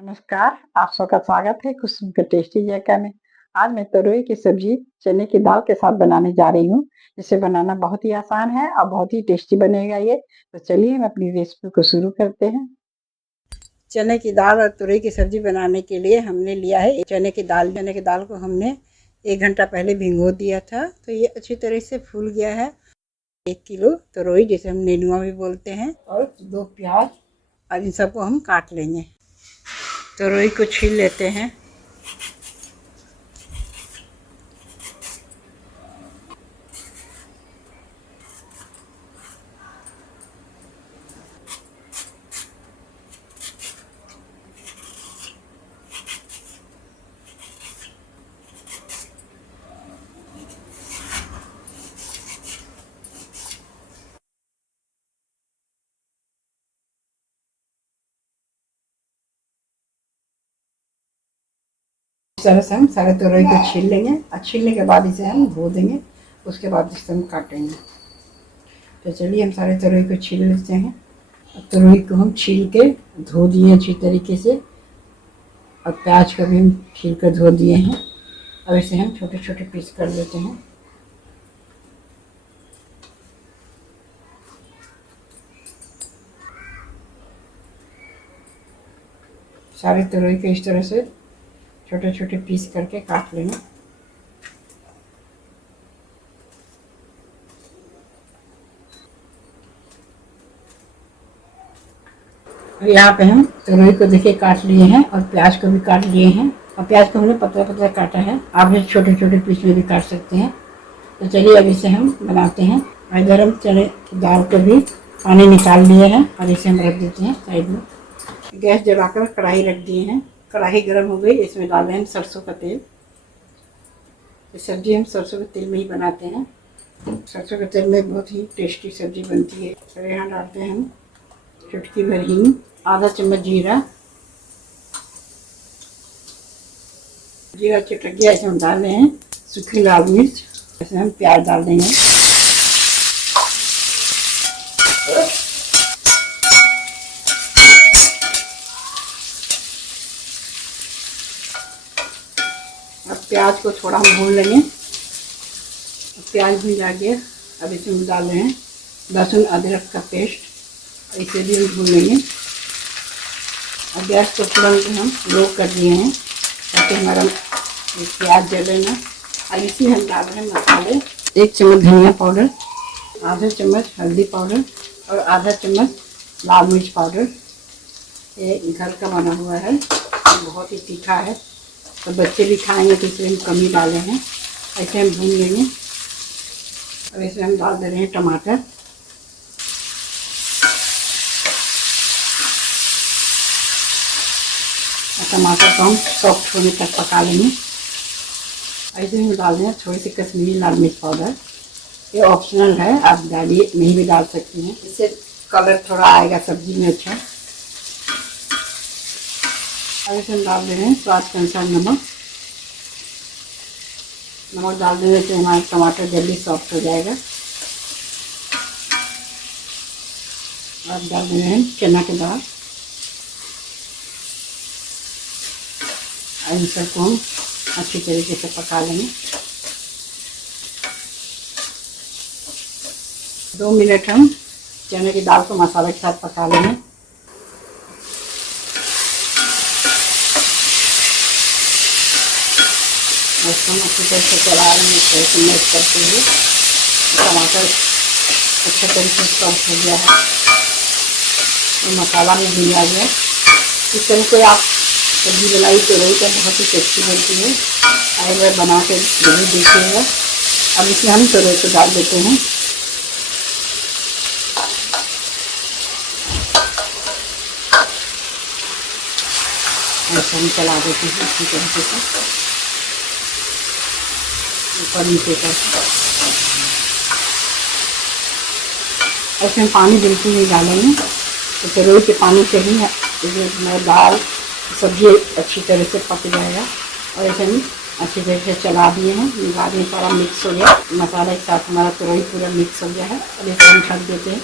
नमस्कार, आप सबका स्वागत है कुसुम के टेस्टी जायका में। आज मैं तरोई की सब्जी चने की दाल के साथ बनाने जा रही हूँ। इसे बनाना बहुत ही आसान है और बहुत ही टेस्टी बनेगा ये। तो चलिए हम अपनी रेसिपी को शुरू करते हैं। चने की दाल और तरोई की सब्जी बनाने के लिए हमने लिया है चने की दाल। चने की दाल को हमने 1 घंटा पहले भिगो दिया था, तो ये अच्छी तरह से फूल गया है। 1 किलो तरोई, जिसे हम नेनुआ भी बोलते हैं, और 2 प्याज, और इन सबको हम काट लेंगे। तरोई को छील लेते हैं। इस तरह से हम सारे तरोई को छील लेंगे और छीलने के बाद इसे हम धो देंगे। उसके बाद इसे हम काटेंगे। तो चलिए हम सारे तरोई को छील लेते हैं। तरोई को हम छील के धो दिए अच्छी तरीके से, और प्याज को भी हम छील कर धो दिए हैं। अब इसे हम छोटे छोटे पीस कर लेते हैं। सारे तरोई को इस तरह से छोटे छोटे पीस करके काट लेंगे। और यहाँ पे हम तरोई को देखिए काट लिए हैं, और प्याज को भी काट लिए हैं। और प्याज को हमने पतला पतला काटा है। आप इसे छोटे छोटे पीस में भी काट सकते हैं। तो चलिए अब इसे हम बनाते हैं। इधर हम चने की दाल को भी पानी निकाल लिए हैं, और इसे हम रख देते हैं साइड में। गैस जलाकर कढ़ाई रख दिए हैं। कढ़ाई गर्म हो गई, इसमें डाल रहे हैं सरसों का तेल। ये सब्जी हम सरसों के तेल में ही बनाते हैं। सरसों के तेल में बहुत ही टेस्टी सब्जी बनती है। तो यहाँ डालते हैं हम चुटकी भर हींग, आधा चम्मच जीरा। जीरा चटक गया, इसमें हम डाल रहे हैं सूखी लाल मिर्च। इसमें हम प्याज डाल देंगे। अब प्याज को थोड़ा हम भून लेंगे। प्याज भून आ गया। अब इसमें हम डाल रहे हैं लहसुन अदरक का पेस्ट, इसे भी हम भून लेंगे। और गैस को तुरंत हम लो कर दिए हैं ताकि हमारा प्याज जले ना। और इसी हम डाल रहे हैं मसाले। 1 चम्मच धनिया पाउडर, आधा चम्मच हल्दी पाउडर, और आधा चम्मच लाल मिर्च पाउडर। ये घर का बना हुआ है, बहुत ही तीखा है, तो बच्चे भी खाएंगे, तो इसलिए हम कम ही डाले हैं। ऐसे हम भून लेंगे। और इसमें हम डाल दे रहे हैं टमाटर। और टमाटर को हम सॉफ्ट होने तक पका लेंगे। ऐसे हम डाल दें थोड़ी सी कश्मीरी लाल मिर्च पाउडर। ये ऑप्शनल है, आप डालिए, नहीं भी डाल सकती हैं। इससे कलर थोड़ा आएगा सब्जी में अच्छा। और इसे हम डाल दे रहे हैं स्वाद के अनुसार नमक। नमक डाल देने से हमारा टमाटर जल्दी सॉफ्ट हो जाएगा। और डाल दे रहे हैं चना की दाल। और इन सबको हम अच्छी तरीके से पका लेंगे। 2 मिनट हम चने की दाल को मसाले के साथ पका लेंगे। ऐसे हम अच्छी तरीके से चला रहे हैं 1 मिनट तक के लिए। टमाटर अच्छे तरीके से सॉफ्ट हो गया है और मसाला में भी आ गया। इस तरह से आप सब्जी बनाई तरोई का, बहुत ही टेस्टी बनती है। एक बार बना के जरूर देखिएगा। अब इसमें हम तरोई को डाल देते हैं। ऐसे हम चला देते हैं अच्छी तरीके से ऊपर नीचे का। ऐसे हम पानी बिल्कुल नहीं डालेंगे, तो तरोई के पानी से ही हमारा दाल सब्जी अच्छी तरह से पक जाएगा। और ऐसे हम अच्छी तरह से चला दिए हैं। बाद में सारा मिक्स हो गया, मसाले के साथ हमारा तरोई पूरा मिक्स हो गया है। और इसे हम ढक देते हैं।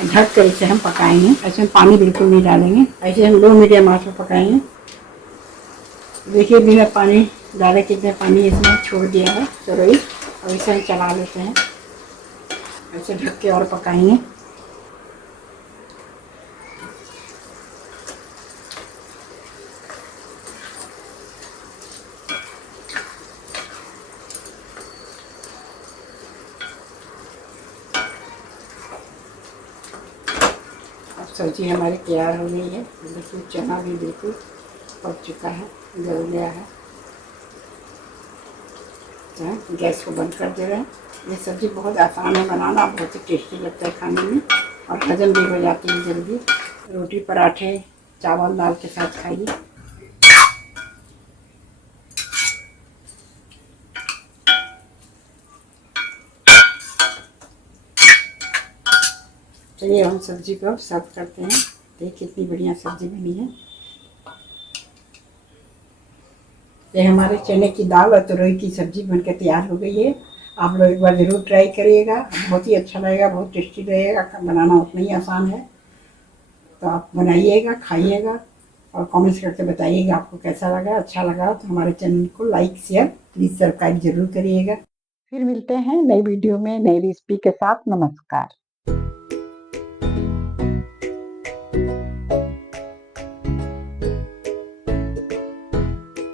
ढक कर इसे हम पकाएंगे। ऐसे हम पानी बिल्कुल नहीं डालेंगे, ऐसे हम लो मीडियम आंच पर पकाएंगे। देखिए भी मैं पानी ज़्यादा कितने पानी इसमें छोड़ दिया है तुरई, और इसे हम चला लेते हैं। ऐसे ढक के और पकाएंगे। अब सब्जी हमारी तैयार हो गई है। देखिए चना भी बिल्कुल पक चुका है, गल गया है। तो गैस को बंद कर दे रहे हैं। ये सब्ज़ी बहुत आसान है बनाना, बहुत ही टेस्टी लगता है खाने में, और हजम भी हो जाती है जल्दी। रोटी पराठे चावल दाल के साथ खाइए। चलिए हम सब्जी को सर्व करते हैं। देखिए कितनी बढ़िया सब्जी बनी है। ये हमारे चने की दाल और तुरई की सब्जी बनकर तैयार हो गई है। आप लोग एक बार ज़रूर ट्राई करिएगा, बहुत ही अच्छा लगेगा, बहुत टेस्टी रहेगा। बनाना उतना ही आसान है। तो आप बनाइएगा, खाइएगा, और कमेंट्स करके बताइएगा आपको कैसा लगा। अच्छा लगा तो हमारे चैनल को लाइक शेयर प्लीज़ सब्सक्राइब जरूर करिएगा। फिर मिलते हैं नई वीडियो में नई रेसिपी के साथ। नमस्कार।